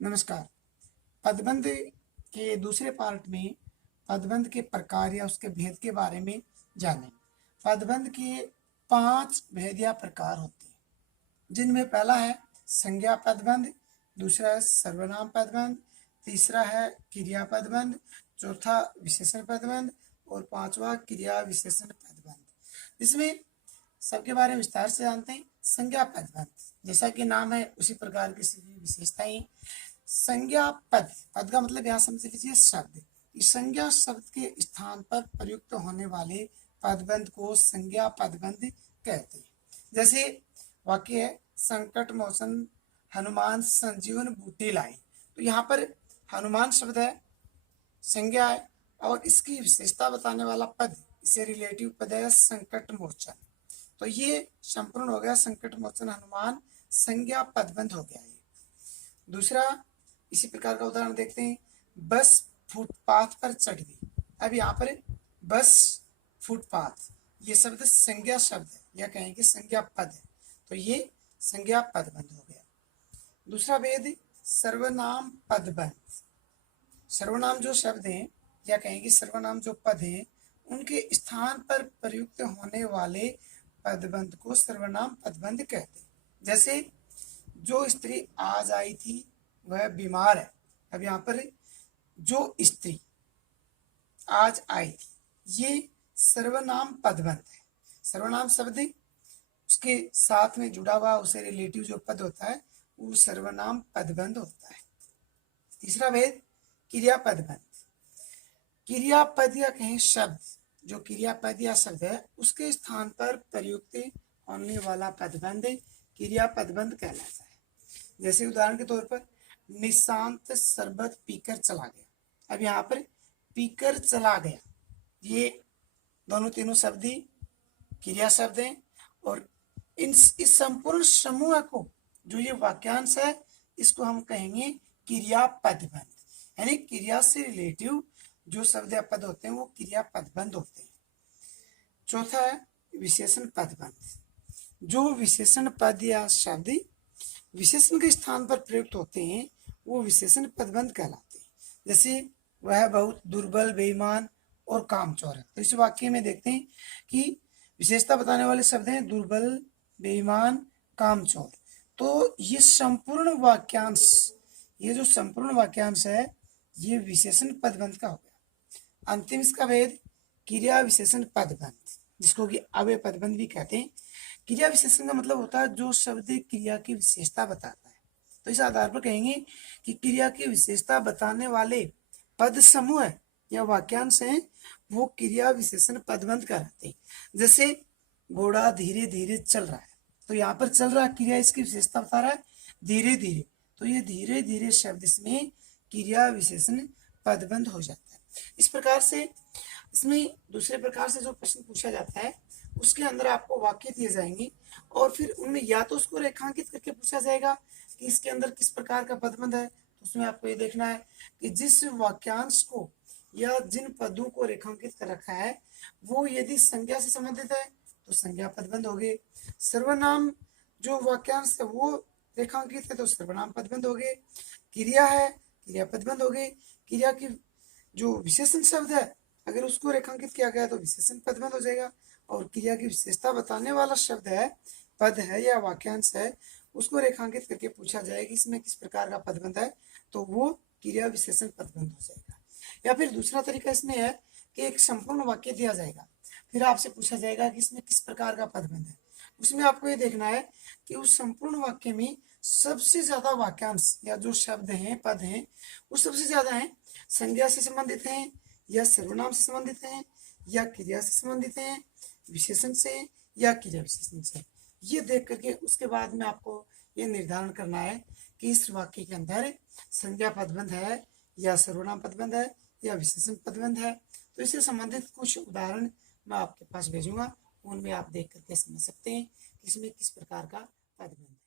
नमस्कार। पदबंध के दूसरे पार्ट में पदबंध के प्रकार या उसके भेद के बारे में जानें। पदबंध के 5 भेद या प्रकार होते हैं, जिनमें पहला है संज्ञा पदबंध, दूसरा है सर्वनाम पदबंध, तीसरा है क्रिया पदबंध, चौथा विशेषण पदबंध और पांचवा क्रिया विशेषण पदबंध। इसमें सबके बारे में विस्तार से जानते हैं। संज्ञा पदबंध, जैसा कि नाम है उसी प्रकार की सभी विशेषताएं। संज्ञा पद, पद का मतलब यहाँ समझ लीजिए शब्द। इस संज्ञा शब्द के स्थान पर प्रयुक्त होने वाले पदबंध को संज्ञा पदबंध कहते हैं। जैसे वाक्य है संकट मोचन हनुमान संजीवन बूटी लाई, तो यहाँ पर हनुमान शब्द है, संज्ञा है, और इसकी विशेषता बताने वाला पद, इसे रिलेटिव पद है संकट मोचन। तो ये संपूर्ण हो गया संकट मोचन हनुमान संज्ञा पदबंध हो गया है। दूसरा इसी प्रकार का उदाहरण देखते हैं, बस फुटपाथ पर चढ़ गई। अब यहाँ पर बस फुटपाथ, ये शब्द संज्ञा शब्द है या कहें कि संज्ञा पद है, तो ये संज्ञा पदबंध हो गया। दूसरा भेद सर्वनाम पदबंध। सर्वनाम जो शब्द हैं या कहें कि सर्वनाम जो पद हैं, उनके स्थान पर प्रयुक्त होने वाले पदबंध को सर्वनाम पदबंध कहते हैं। जैसे जो स्त्री आज आई थी वह बीमार है। अब यहाँ पर जो स्त्री आज आई थी, ये सर्वनाम पदबंध है। सर्वनाम शब्द उसके साथ में जुड़ा हुआ उसे रिलेटिव जो पद होता है वो सर्वनाम पदबंध होता है। तीसरा भेद क्रिया पदबंध। क्रियापद या कहें शब्द, जो क्रियापद या शब्द है उसके स्थान पर प्रयुक्त होने वाला पदबंध क्रिया पदबंध कहलाता है। जैसे उदाहरण के तौर पर निशांत शरबत पीकर चला गया। अब यहाँ पर पीकर चला गया, ये दोनों तीनों शब्द ही क्रिया शब्द हैं, और इस संपूर्ण समूह को जो ये वाक्यांश है इसको हम कहेंगे क्रिया पदबंध। यानी क्रिया से रिलेटिव जो शब्द या पद होते हैं वो क्रिया पदबंध होते हैं। चौथा है विशेषण पदबंध। जो विशेषण पद या शब्द विशेषण के स्थान पर प्रयुक्त होते हैं वो विशेषण पदबंध कहलाते हैं। जैसे वह बहुत दुर्बल, बेईमान और कामचोर है, तो इस वाक्य में देखते हैं कि विशेषता बताने वाले शब्द हैं दुर्बल, बेईमान, कामचोर। तो ये संपूर्ण वाक्यांश, ये जो संपूर्ण वाक्यांश है ये विशेषण पदबंध का हो गया। अंतिम इसका भेद क्रिया विशेषण पदबंध, जिसको कि अव्यय पदबंध भी कहते हैं। क्रिया विशेषण का मतलब होता है जो शब्द क्रिया की विशेषता बताता है, तो इस आधार पर कहेंगे कि क्रिया की विशेषता बताने वाले पद समूह या वाक्यांश हैं वो क्रिया विशेषण पदबंध कहलाते हैं। जैसे घोड़ा धीरे धीरे चल रहा है, तो यहाँ पर चल रहा क्रिया इसकी विशेषता बता रहा है धीरे धीरे, तो ये धीरे धीरे शब्द इसमें क्रिया विशेषण पदबंध हो जाता है। इस प्रकार से इसमें दूसरे प्रकार से जो प्रश्न पूछा जाता है उसके अंदर आपको वाक्य दिए जाएंगे और फिर उनमें या तो उसको रेखांकित करके पूछा जाएगा कि इसके अंदर किस प्रकार का पदबंध है, तो उसमें आपको ये देखना है कि जिस वाक्यांश को या जिन पदों को रेखांकित कर रखा है वो यदि संज्ञा से संबंधित है तो संज्ञा पदबंध हो गए। सर्वनाम जो वाक्यांश है वो रेखांकित है तो सर्वनाम पदबंध हो गए। क्रिया है क्रिया पदबंध हो गई। क्रिया की जो विशेषण शब्द है अगर उसको रेखांकित किया गया तो विशेषण पदबंध हो जाएगा, और क्रिया की विशेषता बताने वाला शब्द है, पद है या वाक्यांश है, उसको रेखांकित करके पूछा जाएगा कि इसमें किस प्रकार का पदबंध है, तो वो क्रिया विशेषण पदबंध हो जाएगा। या फिर दूसरा तरीका इसमें है कि एक संपूर्ण वाक्य दिया जाएगा, फिर आपसे पूछा जाएगा कि इसमें किस प्रकार का पदबंध है। उसमें आपको ये देखना है कि उस संपूर्ण वाक्य में सबसे ज्यादा वाक्यांश या जो शब्द हैं, पद हैं, वो सबसे ज्यादा हैं संज्ञा से संबंधित हैं या सर्वनाम से संबंधित हैं या क्रिया से संबंधित हैं, विशेषण से या क्रिया विशेषण से। ये देख करके उसके बाद में आपको ये निर्धारण करना है कि इस वाक्य के अंदर संज्ञा पदबंध है या सर्वनाम पदबंध है या विशेषण पदबंध है। तो इससे संबंधित कुछ उदाहरण मैं आपके पास भेजूंगा, उनमें आप देख करके समझ सकते हैं कि इसमें किस प्रकार का पदबंध है।